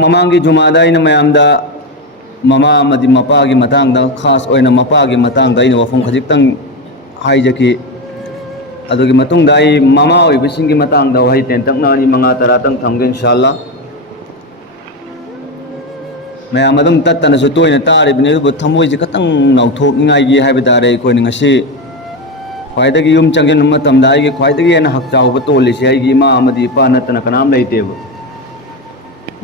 ममांगी जुमादा इन मयामदा mama मदी मपागी मतंगदा खास ओइना मपागी मतंगदा इन वफम खजिक्तंग हाइजकी अदुगी मतुंगदा आई mama ओइबसिंगी मतंगदा वहाई तेंतकनानी मंगा तरातंग थमगे इंशाअल्लाह मैम अदुम तत्तनसु तोइना तारिबने दुबु थमोइजे खतंग नाउथोकनिंगाइगी हाइबे तारे कोइनि ngasi ख्वाइदगी युम चंगेन मतमदा आइगी ख्वाइदगी एना हकचाउबा तोलिसे आइगी इमा अमदी इपा नत्तना कनाम लेइतेबो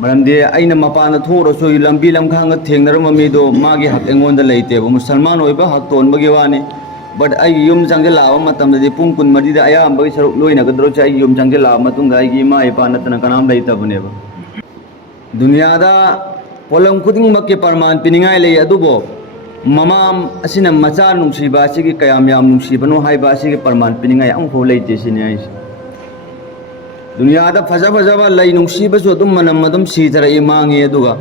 मरमदे आइना मपाना थोरसु लंबी लमखांग थेंगनरम मीदो मागी हक एंगोंदा लेइतेबो मुसलमान ओइबा हक तोनबगी वानी बट आइगी युम चंगे लावा मतमदे पुंग कुन मरिदा अयाम्बगी सरुक लोइनगदरो चे आइगी युम चंगे लावा मतुंगा आइगी इमा इपा नत्तना कनाम लेइतबनेबो दुनियादा पोलम खुदिंग मक्के परमान पिनिंगाई ले अदुबो ममाम असिना मचा नुंसीबा असिगी कयाम याम नुंसीबनो हाइबा असिगी परमान पिनिंगाई अंफो लेइते सिने आइस दुनियादा फजा फजाबा लई नुंसीबसु अदुम मनम अदुम सीथरा इमांगी अदुगा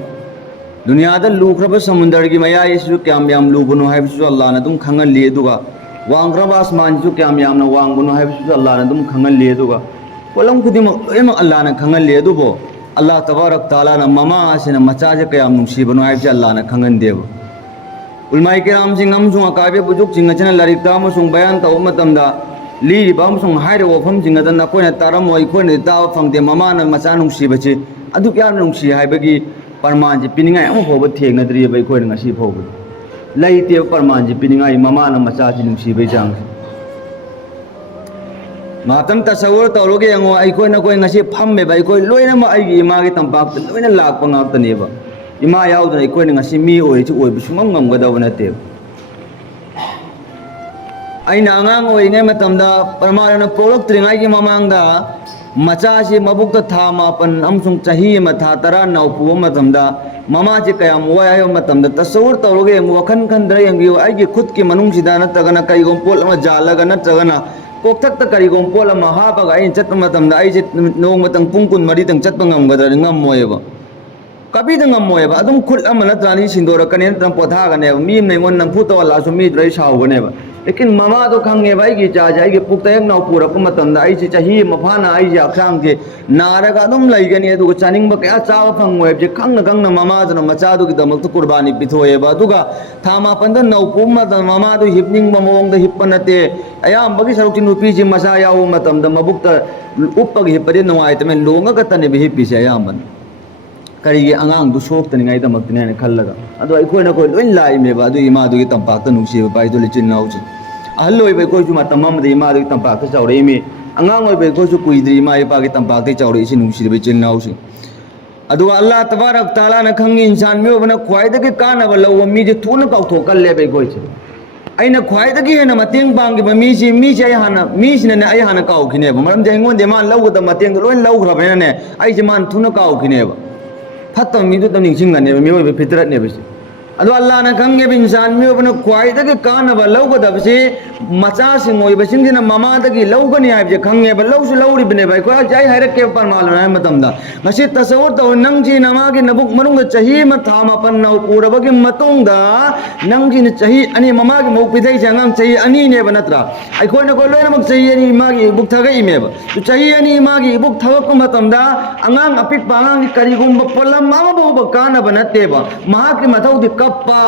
दुनियादा लूख्रबा समुंदरगी मयाइसु क्याम याम लूबनो हाइबसु अल्लाह न अदुम खंगल ले अदुगा वांग्रबा आसमानसु क्याम याम न वांगबनो हाइबसु अल्लाह न अदुम खंगल ले अदुगा पोलम खुदिंग लोइम अल्लाह न खंगल ले अदुबो अल्लाह तबारक ताला न ममा असिना मचाजे कयाम नुंसीबनो हाइबसे अल्लाह न खंगन देबो उलमाई किराम सिंह अमसुंग अकाबे बुजुक सिंह अचना लारिकता अमसुंग बयान तौ मतमदा लीरिबा अमसुंग हाइरे वफम सिंह अदन अखोइना तारमोइ खोइना ताव फंगदे ममा न मचा नुंसीबचे अदु क्या नुंसी हाइबगी परमान जे पिनिंगाई अम फोबो थेंगनद्रिबा खोइना ngasi फोबो लैते परमान जे पिनिंगाई ममा न मचा जे नुंसीबै चांग मातम तसवुर तौरोगे यंगो अखोइना कोइ ngasi फम्मेबा अखोइ लोइना म आइगी इमागे तंपाक लोइना लाकपा ngaktaनेबा इमा याउदना अखोइना ngasi मी ओइची ओइबु सुंगम ngमगदब नते अइना अंगांग ओइने मतमदा परमारना पोलक्त्रिंगाइगी ममांगदा मचासी मबुक्ता था मापन अमसुंग चाही मथा तरा नौपु मतमदा ममाचे कयाम वायो मतमदा तसवुर तौरोगे यंगो वखन खंदरा यंगी आइगी खुद की मनुंगसिदा नतगना कइगोम पोल अमा जालगा नतगना कोक्थक्ता करिगोम पोल अमा हापगा आइन चत्प मतमदा आइजे नोंगमतंग पुंग कुन मरितंग चत्प ngमगदर ngममोयबा कभी ngमोयबा अदुम खुद अमा नत्रानी सिंदोरकने नतम पोथागनेबा मी नेमोन नंग फुतो लासु मी द्रै सावगनेबा लेकिन ममा तो खंगे भाई की चाचा आई के पुख्ता एक नाव पूरा को मतंदा आई से चाहिए मफाना आई जे अक्षांग के नारगा अदुम लैगनी अदुग चानिंग बक या चाव फंगोय जे खंग ममा जन मचा दु की दमक तो कुर्बानी पिथोयबा अदुगा थामा पंद नव पुम ममा दु हिपनिंग ममोंग द हिपनते अयाम बगी सरुचि नुपी जी मसा याव मतम द मबुक्ता उपग हिपदे नवाय तमे लोंग ग तने बि हिपि से अयाम बन करिगे अंगांग दु सोक तनिंगाई दमक ने खल्लगा अदु अखोइना कोइ लोइन लाई मेबा अदु इमा दुगी तंपाक त नुसीबा पाइ दुलि चिन्नाउची अहल ओइबे कोइसु मतमम इमा दुगी तंपाक त चौरे इमे अंगांग ओइबे कोइसु कुइद्री इमा इपा गी तंपाक त चौरे इसी नुसीबे चिन्नाउची अदु अल्लाह तबारक ताला न खंगी इंसान मेबना ख्वाइदगे कानबा लव मीजे थुना काउथोकल्लेबे कोइसे अइना ख्वाइदगे हेना मतेंग बांगिबा मीसे हाना मीसिने आई हाना काउखिनेबा मरम जेंगोंदे मान लवगदा मतेंग लोइन लवग्रबेने आइजे मान थुना काउखिनेबा फत्तम मीदु तम निंगसिंगनेबा मेबे फितरतनेबसे अदो अल्लाह न खंगे इंसान मेबना ख्वाइदगे कानबा लवगदबसे मचा सिंगोइबसिंगदिना ममादगी लवगनि हाइबजे खंगेबा लवसु लौरिबनेबा कोइ जाय हाइरके परमालन हाय मतमदा ngasi tasawur taw nangji namagi nabuk manung chahi ma thama pan nau purabagi matungda nangji na chahi ani mamagi mok pidai jangam chahi ani ne banatra ai koi na ko loina mak chahi ani magi buk thaga imeba tu chahi ani magi buk thaga ko matamda angang apik pangang kari gum polam ma ba ba kana banate ba maha ki mathau di kappa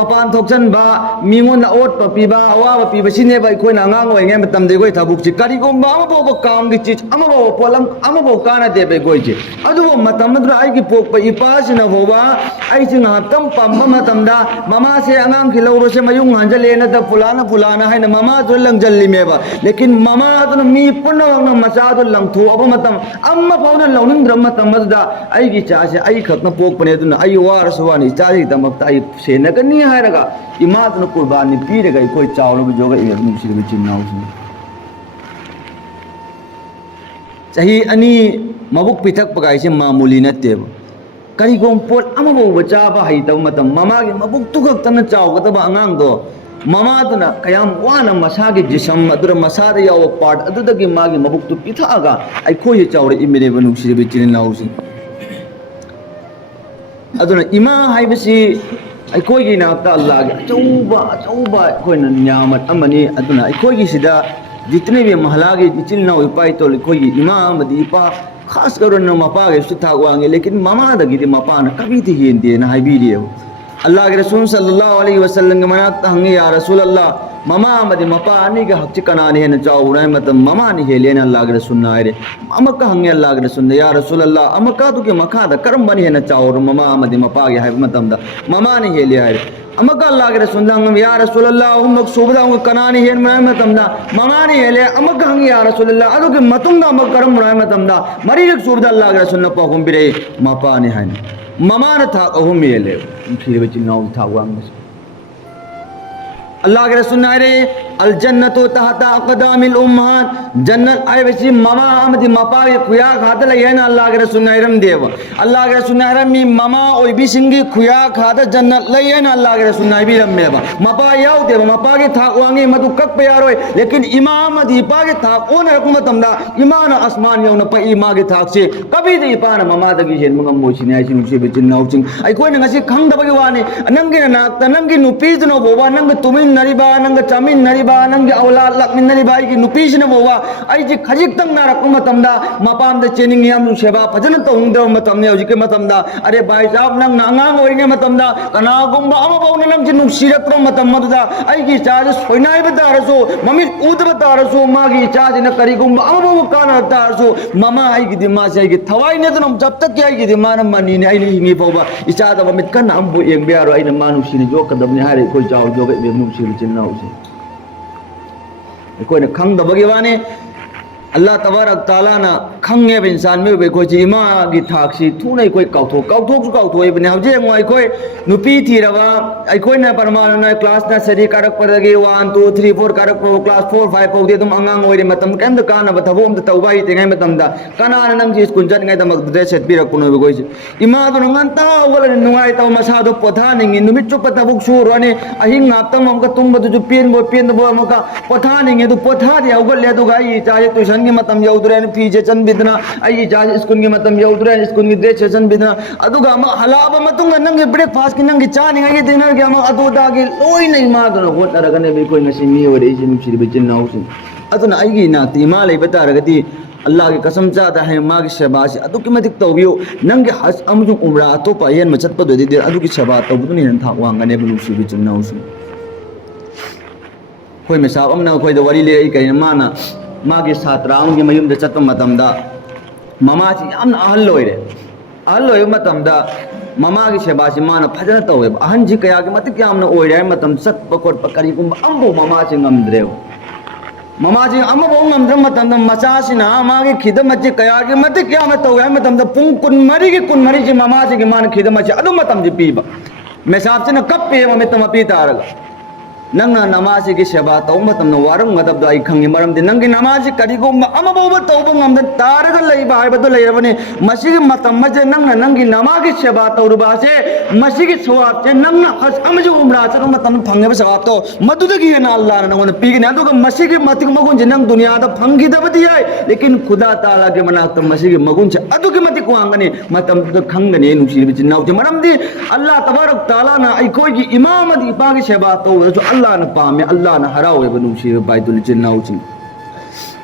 mapan thokchan ba mingon na ot pa pi ba awa ba pi ba sine ba koi na angang oi nge matam de koi thabuk chi kari gum ba ba ba kam gi chi ama ba polam ama ba kana de be koi chi अदु मतमद्र आई की पोक इपासी nova हाथम पम्ब mama से अंगांग खिलौरो से मयुंग हंजले न फुलाना फुलाना है mama जो लंगजल्लीमेबा लेकिन mama मी पुनः मचा लंगथोब अम्मा फाउना लौनिंद्र मतमदा आई की चासे आई खक्न पोकपने आई वारसु वानी चासी दमक आई सेनगनी हायरगा इमादन कुर्बानी पीरगा कोई चावलो जोगा इब नुसिबे चिन्नाउसि चाही अनि मबुक पिथक पगाइसे मामूली नतेब करिगोम पोल अमबो चाबा हैतब मतम ममागे मबुक तुखक्तन चावगतब अंगांगदो ममादुना कयाम वाना मसागे जिसम अदुर मसादा याव पार्ट अदुदगी मागे मबुक तु पिथागा अखोय चावरे इमिरेब नुसिबे चिन्नाउसि अदुना इमा हाइबसी अखोयगी नाक्ता अल्लाहगे अचौबा अखोयना न्यामत अमनी अदुना अखोयगी सिदा जितने भी महलागे इचिल ना इपाई तो कोई इमा मदी इपा खास करून मपा के सुथा वांगे लेकिन ममा दगी मपा न कभी थी हिंदी ना हाई भी अल्लाह के रसूल सल्लल्लाहु अलैहि वसल्लम के मना हंगे या रसूल अल्लाह ममा मदी मपा अनी के हक कना ने न चाउ ना मत ममा नि हेले न अल्लाह के रसूल ना रे अमक हंगे अल्लाह के रसूल या रसूल अल्लाह अमका तो के मखा द करम बनी है न चाउ ममा मदी मपा के है मतम दा ममा नि हेले है अमका अल्लाह के रसूल हम या रसूल अल्लाह हम लोग सुबदा हम कना नि हेन मना मतम दा ममा नि हेले अमका हंगे या रसूल अल्लाह अदो के मतम दा अमक करम मना मतम दा मरी एक सुबदा अल्लाह के रसूल न पहुम बिरे मपा नि है ममा न था अहुम हेले फिर बच्ची नाउ था वांग अल्लाह के रसूल ने अल जन्नतो तहता अक़दामिल उम्महात जन्नत आए बसी ममा अमदी मपा के खुया खाते लगे ना अल्लाह के रसूल ने रम देव अल्लाह के रसूल ने मी ममा ओई भी सिंगी खुया खाते जन्नत लगे ना अल्लाह के रसूल ने भी रम मेबा मपा याव देव मपा के था वांगे मधु कक पे यारो लेकिन इमाम अदी पा के था ओन रकम तमदा ईमान आसमान यो न प इमा के था से कभी दे पान ममा दगी हेन मंगम मोची ने आइसिन से बिचिन नाउचिन आई कोई न ngasi खंग दबगे वाने नंगे ना नंगे नुपी जनो बोबा नंग तुमिन नरिबा नंग चामिन नरिबा नंग औलाद लक्मिन नरिबा की नुपी जनो बोबा आई जी खजिक तंग ना रकम तमदा मपाम द चेनिंग याम सेवा फजन तो हुंग दो मतम ने हौजी के मतम दा अरे भाई साहब नंग अंगांग ओइने मतम दा कना गुंबा अम बाउन नंग जी नुसिरत्रो मतम मददा आई की चार्ज सोइनाय बदारसो मम्मी उद बदारसो मागी चार्ज न करी गुंबा अम बाउ काना दारसो ममा आई की दिमा से आई की थवाई ने तो जब तक आई की दिमा न मनी ने आई हिंगी पोबा इचा द मित कन अम्बु एंग बेरो आई न मानुसी ने जो कदम ने हारे कोई जाओ जो के मुसी चिन्ना उसे कोई ने खंग दबगे वाने अल्लाह तबारक ताला ना खंगे इंसान में बे कोई इमा की थाक्सी थूने कोई काउथो बने हजे मोय कोई नुपी थीरवा आई कोई ना परमाणु ना क्लास ना सरी कारक पदगे 1 2 3 4 कारक प्रो क्लास 4 5 पौदे तुम अंगांग ओइरे मतम केम द काना बथबो हम तौबाई तेंgai मतम दा काना नंग जी स्कूल जन ngai दमक ड्रेस सेट पिरक कुनो बे कोई इमा दो नंगन ता वल नुंगाई ताव मसा दो पोथा निंगी नुमित चुप तबुक सुरने अहिंग नातम हमका तुम बदु पेन बो हमका पोथा निंगे दो पोथा दे उगल ले दो गाई चाहे ट्यूशन की मतम यौद्रेन फीजे चन बिदना आई जाज स्कूल की मतम यौद्रेन स्कूल की ड्रेस चन बिदना अदुगा म हलाब मतुंग नंगे ब्रेकफास्ट की नंगे चा निंगे डिनर के म अदुदा के लोई नहीं मा दो होत रगने बे कोई नसी मी ओरे इसी मुसिर बिचिन नाउसिन अदुना आईगी नाती मा ले बता रगती अल्लाह की कसम चाहता है माँ की शबाश अदु की मतिक तौबियो नंगे हज अमजु उमरा तो पायन मचत पदो दे अदु की शबा तौबु नि था वांगने बलुसी बिचिन नाउसिन कोई मिसाब अमना कोई द वरी ले कई माना मागे छात्राओं की मयूम चत ममा से अहल लोरे ममा की सेवा से माना फजन तौे अहन जी कया के मत चत खोट करीगुम अम्बो ममा से गमद्रे ममा से अमद्र मचा से मागे खिदम से कया के मत क्या तौे पुंग कुनमरी की कुनमरी से ममा से मान खिदम से पीब मेसाब से कप पे ममित पी तारग नंग नमाज की सेवा तौम वारंग खंगी मरम नंग नमाज करीगुम तौब तारग लेबने नंग नंग नमा की सेवा तौरबासे की सवाब से नंग हज उमरा फंगे सवाब तो मधुदगी अल्लाह नंगोन पीगने की मतिक मगुन से नंग दुनिया फंगीदबदी है लेकिन खुदा ताला के मनाक की मगुन से अदुकी मतिक वांगने खंगने नुसीब चिन्नाउ मरमदी अल्लाह तबारक ताला ना अखोई की इमाम इपा की सेवा तौर अल्लाह न पामे अल्लाह न हरावे बनुसी बाइतुल चिन्नाउचिन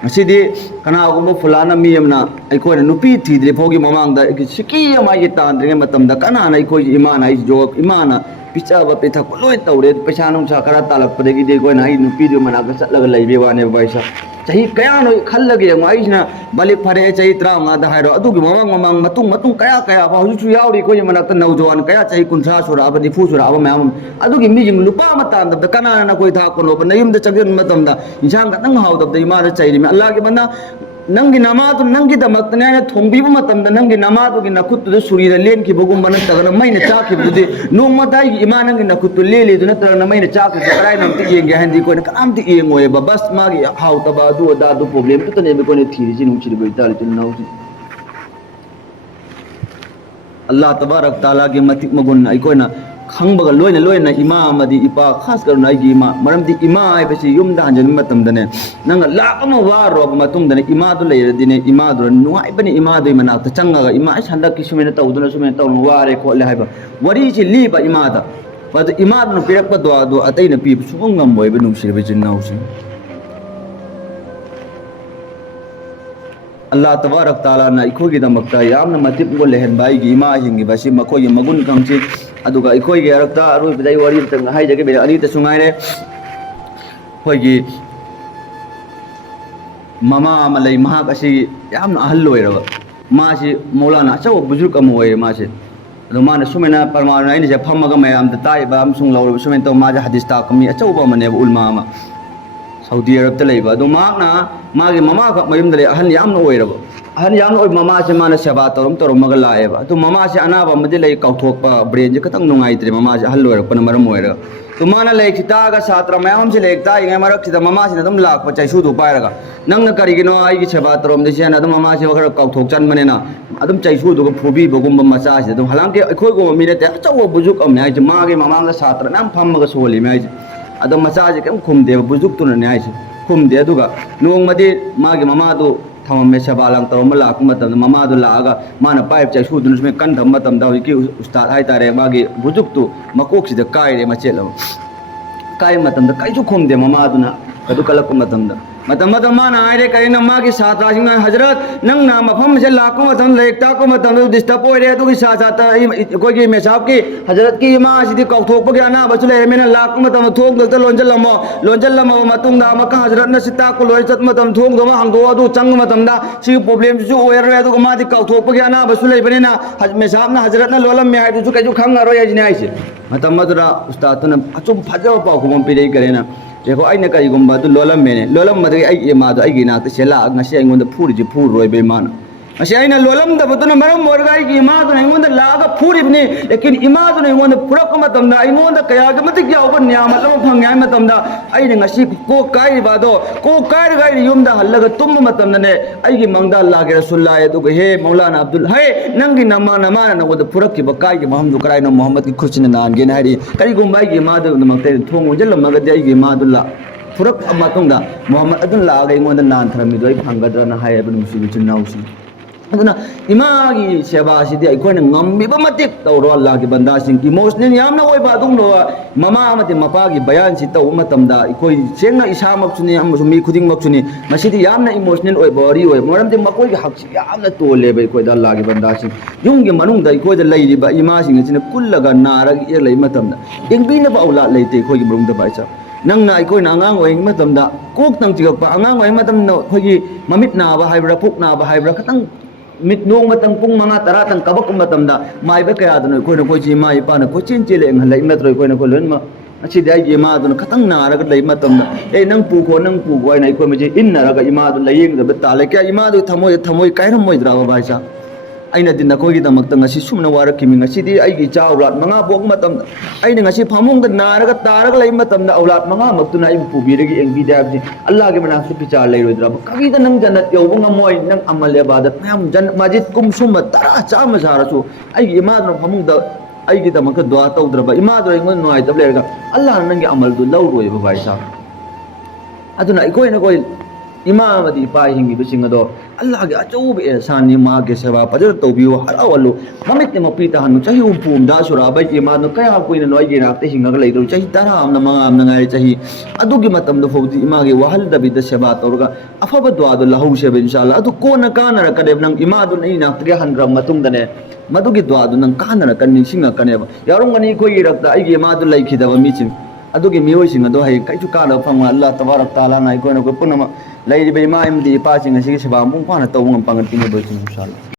असिदि कनागुम फुलाना मियमना अखोन नुपी थीद्रे फोगी ममांगदा सिकी अमाई तांद्रे मतमदा कनाना अखोई इमान आई जो इमान पिचाब पेथा लोई तौरे पैसा नुसा खरा तालपदगी दे कोई नाई नुपी दो मना चलग लैबे वाने पैसा चाही कया नो खल्लगे माइसना बले फरे चाही 35 दा हाइरो अदुगी ममांग मतुंग कया कया हौजु याउरी कोई मनक नौजवान कया चाही 50 सुरा अब निफु सुरा अब मैम अदुगी मिजिंग लुपा मतान द कनाना कोई था कोनो नयुम द चगन मतमदा इंसान का नंग हाउद द इमार चाही में अल्लाह के बंदा नंगी नमाज नंगी दमक्तने थोंबीब नंगी नमाज की नखुत सूरी लेन की बगुम नगर मैंने चाखी नोमदाई इमा नंगी नखुत ले नगर मैंने चाखी कड़ाई नमती येंगे हंदी कोई कनामती येंगोएब बस मागी हाउतब अदु अदा अदु प्रॉब्लम तो ने कोई थीरिसि नुचिरबो ताल चिन्नाउसि अल्लाह तबारक ताला के मतिक मगुन अइकोना खंबगा लोइना इमा अमदी इपा खास कर नाइगी इमा मरमदी इमा आइबसी युमदा हंजन मतमदने नंग लाकम वारोग मतुंगदने इमा दु लेरदिने इमा दु नुआइबने इमा दु मनात चंगागा इमा संदा किसुमेन तौदुना सुमेन तौन वारे खोले हाइबा वरी छि लीबा इमा दा पद इमा दु पिरक पदवा दु अतैन P सुंगम मोइबे नुसिरबे जिन्नाउसि Allah tabarak taala na ikhogi damakta yamna matip go lehen bai gi ma hingi basi makoi gi magun kangchi aduga ikoi gi arakta arui bidai wari tang hai jage be ani ta sungai ne hoi gi mama amalai maha kasi yamna ahal loiraba ma si maulana chaw bujur kam hoye ma si ado mana sumena parmana ini je phammaga mayam ta tai ba am sung law sumen to ma ja hadis ta kami chaw ba mane ulma ma Saudi Arab ta leiba do magna magi mama ka mayum dale ahan yamna oiraba ahan yamna oi mama se mana seba torom maga laeba to mama se anaba madi lei kauthok pa brain je katang nungai tre mama se hal loira pana maram oira to mana lei kita ga satra mayam se lekta inga marak sida mama se dum lak pa chai su du pairaga nangna karigino ai gi seba torom de se na dum mama se wakar kauthok chan mane na adum chai su du ko phubi bogum ba macha se dum halanke khoi go mi ne te chaw bujuk am nai je magi mama ga satra nam phamma ga soli mai ada masaje kem khumde bujuk tu na nyai si khumde aduga nong madi magi mama du thamam me sabalang tarom la ku matam mama du la aga mana pipe chai su du me kan dham matam da ki ustad hai tare magi bujuk tu makok si da kai re machelam kai matam da kai ju khumde mama du na adu kala ku matam da matam mana ai re kai na magi satra sing na hazrat nang na mafam se la ku matam lekta ku matam du disturb oi re adu ki sa sa ta ko gi me sab ki hazrat ki ma si di kau thok pa ga na ba chule me na la ku matam thok da lonjal lamo matung da ma ka hazrat na sita ku loi chat matam thok do ma hang do adu chang matam da si problem ju oi re adu ma di kau thok pa ga na ba chule bane na me sab na hazrat na lolam me ai du kai ju khang aro ya ji nai si matam madura ustad tu na achum phajaba pa ku mom pi dei kare na देखो आइने कई गुम्बा तो लोलम मेने लोलम मदे आई मा दो आई ना तो सेला ngasi ai ngonda phuri ji phur roi be man ngasi ai na lolam da butuna maram morga ai gi ma do ai ngonda la ga phuri bne lekin ima do ai ngonda purak ma tam da ai ngonda kaya ga matik yaw ba nyama lam phang ai ma tam da ai ne ngasi ko kai ba do ko kai ga yum da halaga tum ma tam ne ai gi mangda la ga rasulullah du ga he maulana abdul he nangi nama na ngonda purak ki ba kai gi muhammad karai no muhammad ki khuchina nan ge na ri kai gumbai gi ma do namakte thong jel ma ga dai gi ma dulla Furak amatungda Muhammad adun la ga ingon nan thrami doi phangadra na hai abun musi chin nausi aduna imagi seba si di ai khone ngambi ba matik tawro Allah ki banda sing emotional yamna oi ba dung lo mama amati mapa gi bayan si taw matamda ikoi sengna isa mak chuni am mi khuding mak chuni masidi yamna emotional oi bori oi moram de makoi gi haksi yamna tole bai koi da Allah gi banda sing yung gi manung da ikoi da lai ri ba ima sing chine kullaga narag ir lai matamda ingbi na ba aula lai te khoi gi brum da bai cha nang na ikoi na ngang oi matam da kok tang chigak pa angang oi matam no khoi gi mamit na ba haibra puk na ba haibra katang mit nong matang pung mga tara tang kabak matam da mai ba kaya do koi na koi chi mai pa na ko chin chile ang halai na troi koi na ko len ma achi dai gi ma do katang na ra ga lai matam da e nang pu ko goi na koi ma ji in na ra ga ima do lai ng da ta le kya ima do thamoi kai ram moi dra ba bai sa aina din nakoi gi damak tang asi sumna wara kimi ngasi di ai gi chaw rat manga bok matam aina ngasi phamung da naraga taraga lai matam da aulat manga maktuna ai pu bi regi eng bi da bi Allah ge mana su pichar lai rodra kabi da nang jannat yobu ngamoi nang amal ibadat mayam jan majid kum summa tara cha ma sara su ai gi ma da phamung da ai gi damak dua tawdra ba ima do ngon noi tab lerga Allah nang gi amal du law roi ba bai sa aduna ikoi na koi imam adi pa hingi bising ado Allah ge achou be san ni ma ge seba pajar to biu halawalu mamit ne mapi ta hanu chahi upum da sura bai imam no kaya koina noi ge rakte hinga ga leido chahi tara amna manga amna ngai chahi adu gi matam do fodi imam ge wahal da bi da seba torga afaba do adu lahu seba inshallah adu ko na kana ra kadeb nang imam adu nei na 300 matung da ne madu gi do adu nang kana ra kan ni singa kaneba yarong ani ko i rakta ai ge imam adu lai khidaba mi chin adu gi mioi sing ado hai kai chu ka la phang Allah tabarak taala ngai ko na ko punama lai ri be ma im di pa sing asi seba mung pa na to ngam pangat ting do inshallah